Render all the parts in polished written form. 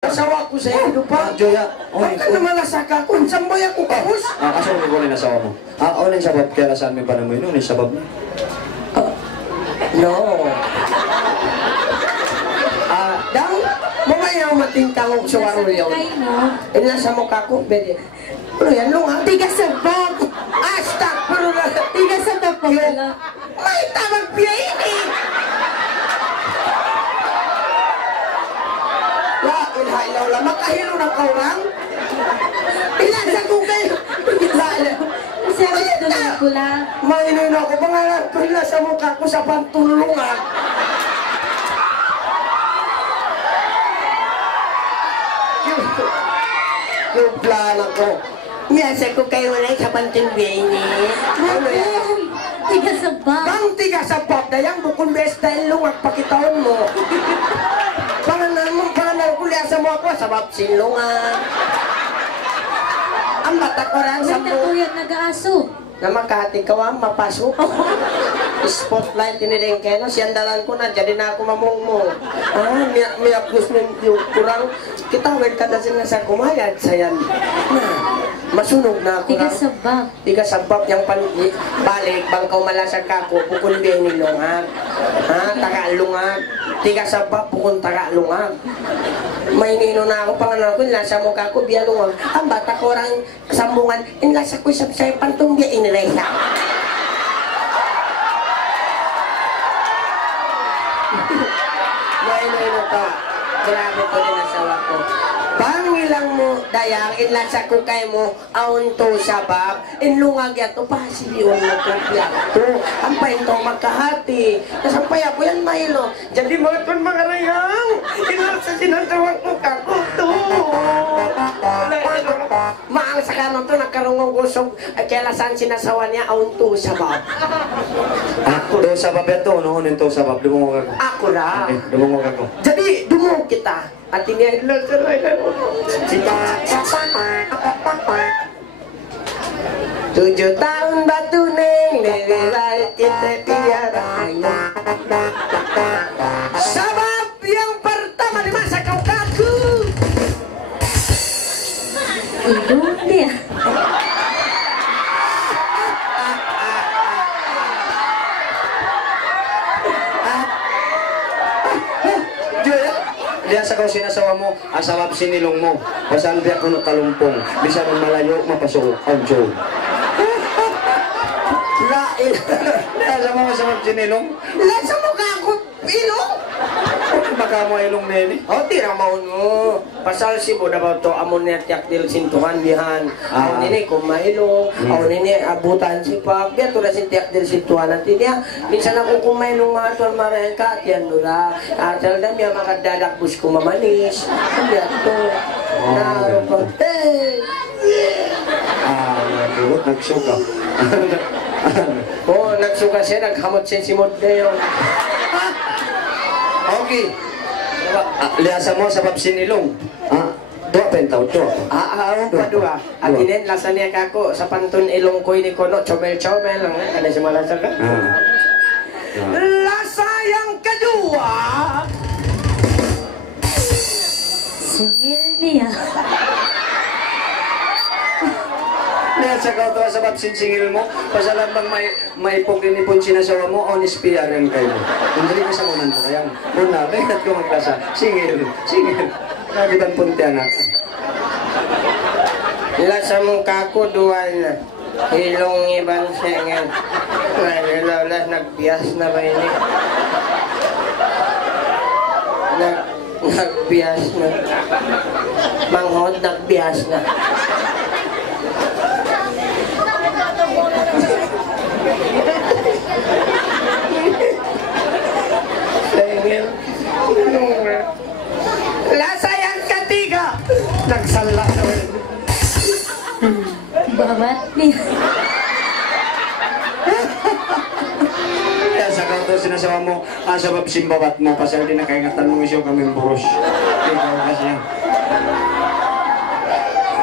Asawa ko sa iyo pa. Joya, Ang ka naman nasaka ko, sambay ako kapos. Kaso ko rin asawa mo. Unin sabab kaya saan may panamo yun, unin sabab mo. No. Dang, mamayaw matingkangog sa waro yun. Ina sa mukha ko, bede. Ano yan, lunga? Tigas sa bag. Astak, pero na. Tigas sa tapos. May tamang piyainin. La, ilaha illallah, makahilo na kaurang. Ilasa ko kayo. Masarap doon ko lang. Mainin ako, pangalan ko nila sa mukha ko sa pantulungan. Yung plano ko. Niyasa ko kayo lang sa pantulungan. Ano yan? Tigas sa bag. Bang tiga sa pop na yan, bukong best style lungag pakitaon mo. Pangalan ko liya sa mo ako, sabab sinlungan. Ang bata ko rin sa Uy, mo. nakuyat nag-aaso. Na makahati ka wa, mapasok. Spotlight tinideng kayo, siyandalan ko na, jadi na ako mamungmo. May apos yung kurang. Kita wait ka na sila sa kumayad, sayan. Masunog na ako. Tigas sa bag. Tigas sa bag, yung balik, bangkaw malasag ka ko, pukun biya nilungag. Tagalungag. Tigas sa bag, pukun tagalungag. May nino na ako, pangalan ko, nasa mukha ko, biya lungag. Ang bata ko orang sambungan, inlasa ko sa pantong biya iniresa. May nino ka. Grabe ko din asawa ko. Pangilang mo, dayang, inlasa ko kay mo, aun to sabab, inlungag yato, pasiliwan mo ko yato. Ampay to magkahati. Nasampay ako yan, Milo. Jadi mga ton mga rayang, inlasa sinasawang ko kakuto. Maang sa kanon to, nagkarungong gusog, kaya lasan sinasawa niya, aun to sabab. To sabab yan to, ununin to sabab, dumungog ako. Ako na. Dumungog ako. Jadi, dumungog kita. At ini adalah serai Tujuh tahun batu neng nilai kita tiada. Sebab yang pertama di masa kau kaku. Ilong dia. Diyan sa kau sinasawa mo, asawap sinilong mo. Pasan biyak ko talumpong. Bisa mong malayo, mapasok. Ang Joe. Lain. Nasa mo asawap sinilong? Lasa mo ka ako ilong. Baka mo ilong na yun eh. Oh, tira mo no. Pasal si Buddha ba to amon niya tiyak dil sintuhan bihan. Aw nini kumailo, aw nini abutan si Pag. Dia to na si tiyak dil sintuhan nanti dia. Minsan ako kumailo mga tuan mareka tiyan nura. Asal dam ya makadadak bus ko mamanis. Dia to. Na rokote. Durot nagsuka. Oh, nagsuka siya, naghamot siya si Modeo. Okay. Liasa mo sa sinilong. Dua pentaw to. Ang padua. At inin, lasa niya kako sa pantun ilong ko ini kono, chomel-chomel lang. Kada si malasa ka? Lasa yang kedua. Singil niya. Liasa ka to sa singil mo. Pasalan bang may pag-inipon sinasawa mo, honest PRM kayo. Hindi ka sa munan mo kayang. Muna, bekat ko maglasa. Singil. Nadiban punti anak. Lasa mong kako duwan na. Hilong ibang sengel. Naglalala, nagbias na ba ini? Nagbias na. Manghod, nagbias na. Sengel. Lasa yang ketiga. Nagsala na ba ini? Bawat niya. Kaya sa kanto sinasawa mo, asabab simbabat mo, pasal din nakaingatan mo isyo kami buros. Ikaw kasi yan.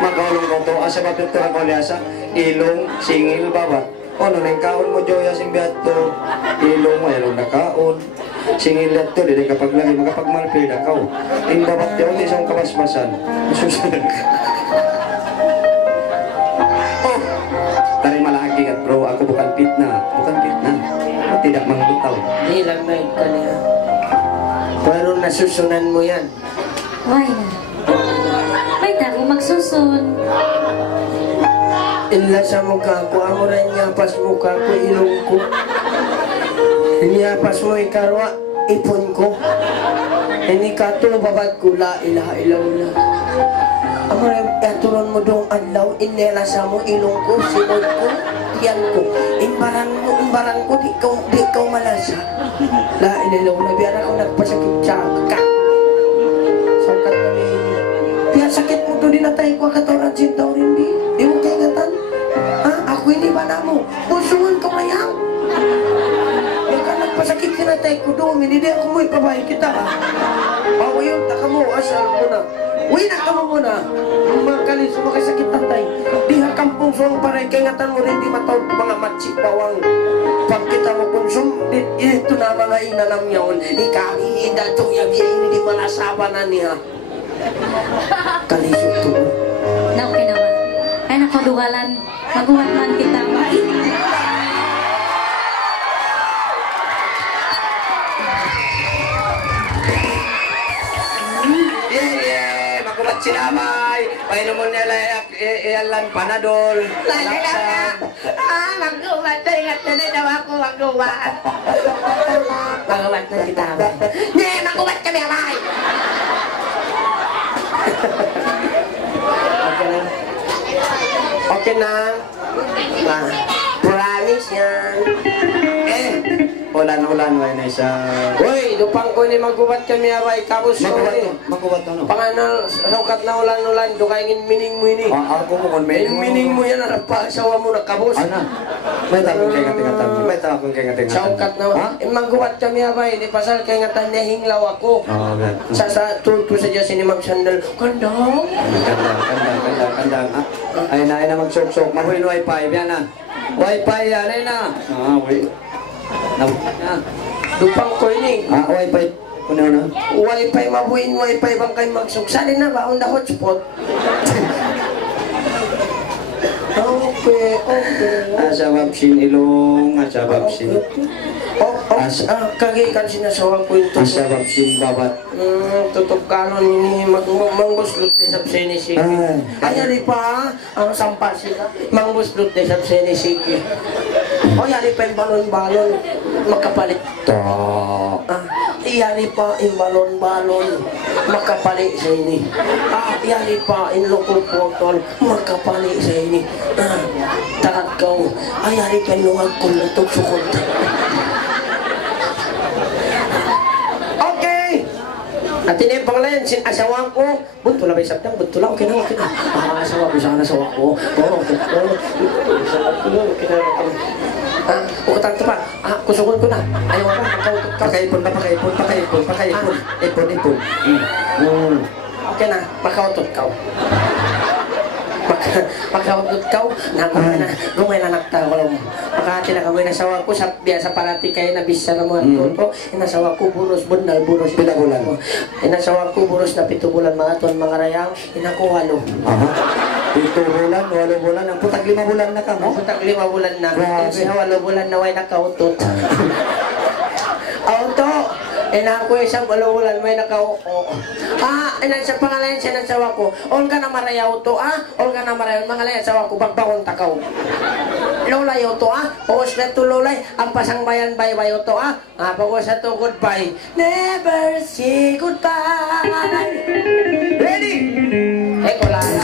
Magkaulong ko to, asabab ito ang kulyasa, ilong, singil, babat. Ano na yung kaon mo, Joya, simbihat to, ilong mo, ilong na kaon. Singil na to, hindi kapag lagi makapagmalpil ako. Indabak di ulit isang kabasbasan. Susunod ka. Oh! Tari malagi ka bro, ako bukan fitna. Bukan fitna. Tidak manglutaw. Di lang na ka niya. Pero nasusunan mo yan. Why na? May tago magsusun. Illa sa mukha ko, amo rin nyapas mukha ko, ilong ko. Nyapas mo ikarwa, ipon ko. Ini kato babad ko, la ilaha illallah. Amo rin, aturon mo dong adlaw, inela sa mo, ilong ko, simod ko, tiyan ko. Imbarang ko, di kau malasa. La ilaha illallah, biar ako nagpasakit sa ka. Sakit na ini. Biar sakit mo to, dinatay ko, katoran sintaw rin di. Di mo kaingatan. Ha? Ako hindi ba na mo? Pusungan ko mayang. Yung ka nagpasakit ka na tayo ko doon, hindi ako mo ipabay kita ha. Bawa yun, taka mo, asal mo na. Uy, naka mo muna. Mga kalis, makasakit na tayo. Di ha kampong suwang paray, kaingatan mo rin, di matawag mga matsik bawang. Pag kita mo konsum, ito na mga inalam yun. Ikahihida ito, hindi malasaba na niya. Kalis ito. Na okay naman. Ay nakadugalan. Maguhat man kita ba? Makulat sinamay. Painom mo nila iyalan panadol. Laksan. Magdumat na ingat na daw ako, magdumat. Magamat na kita ba? Nye, magumat kami abay! Okay na. Promise yan. Ulan-ulan way na isa. Uy, lupang ko ni magubat kami abay. Kapos ko ni. Magubat ano? Panganal, saukat na ulan-ulan. Dukayngin mining mo ini. Ako mo kon Mining mo yan. Nagpasawa mo na kapos. Ana. May takong kay katingatan. May takong kay katingatan. Saukat na. Magubat kami abay. Di pasal kay ngatan niya hinglaw ako. Sa tulpo sa Diyos ni magsandal. Kandang. Kandang. Ay na magsok-sok. Mahuin wifi. Yan na. Wifi yan. Ay na. Wait. Lupang ko ini. Wifi. Kuno na. Wifi mabuhin, wifi bang kayo magsuksalin na ba? On the hotspot. Okay. Asa babsin ilong. Asa babsin. Kagikan sinasawag ko ito. Asa babsin babat. Tutok kanon ini mangbuslot de sabseni sige. Ayari pa ang sampa sila. Mangbuslot de sabseni sige. O yari pa yung balon-balon makapalit. Yari pa yung balon-balon makapalit sa ini. Yari pa yung loko potol makapalit sa ini. Takat kau. Ayari pa yung nungagkol na tugsukot. At ini pangalayan, asawang ko, bunto lang may sabdang, bunto lang, okay na. Asawa ko, sana asawa ko. Okay na. Ukatan ito pa, kusugon ko na. Ayaw ka, Pakaipon. Ipon. Okay na, makautot ka. Makautot ka, gumay na nagtawa mo. Makati na kami nasawa ko, biasa parati kayo na bisa na mga toto. Inasawa ko, buros, bundal, buros, pinagulan mo. Inasawa ko, buros na 7 bulan, mga tuwan, mga rayang, inakuha 7 bulan, 8 bulan, ang putag 5 bulan na ka mo? Putag 5 bulan na. Kasi 8 bulan na way nakautot. Auto! Ako isang 8 bulan may nakauto. Sa pangalayan siya ng sawa ko. Ol ka na marayaw to, Ol ka na marayaw. Mangalayan sawa ko, pagpakong takaw. Lolay to, Pagos na to lolay. Ang pasang bayan bay to, Pagos na to goodbye. Never say goodbye. Ready? Eko lang.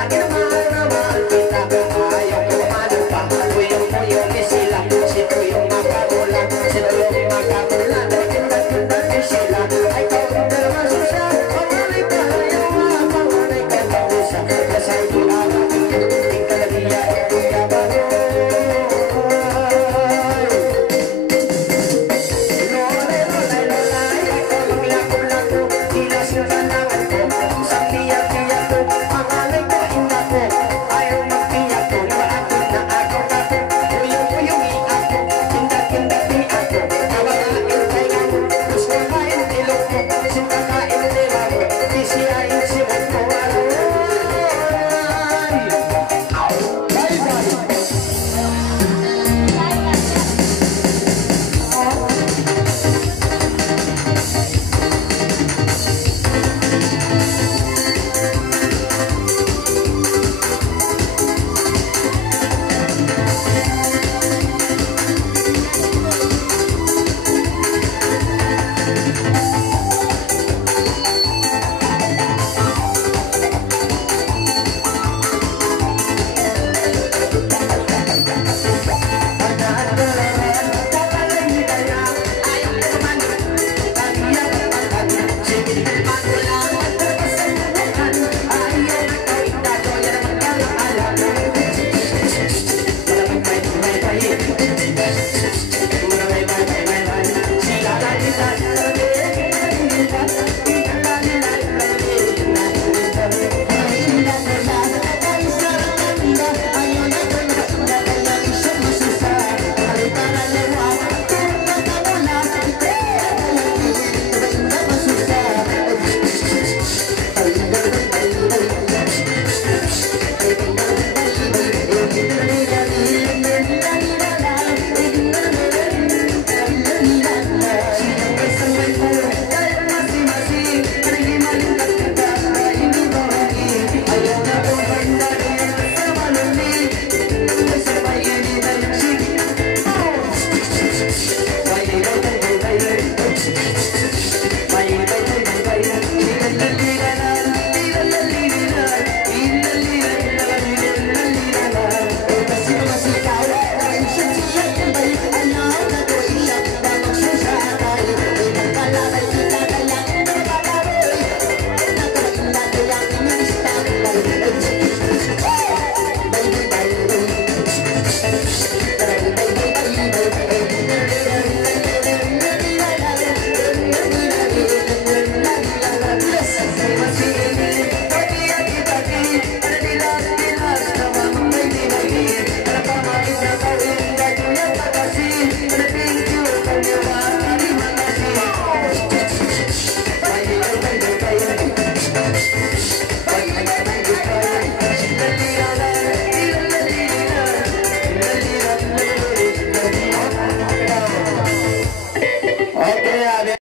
Lagi naman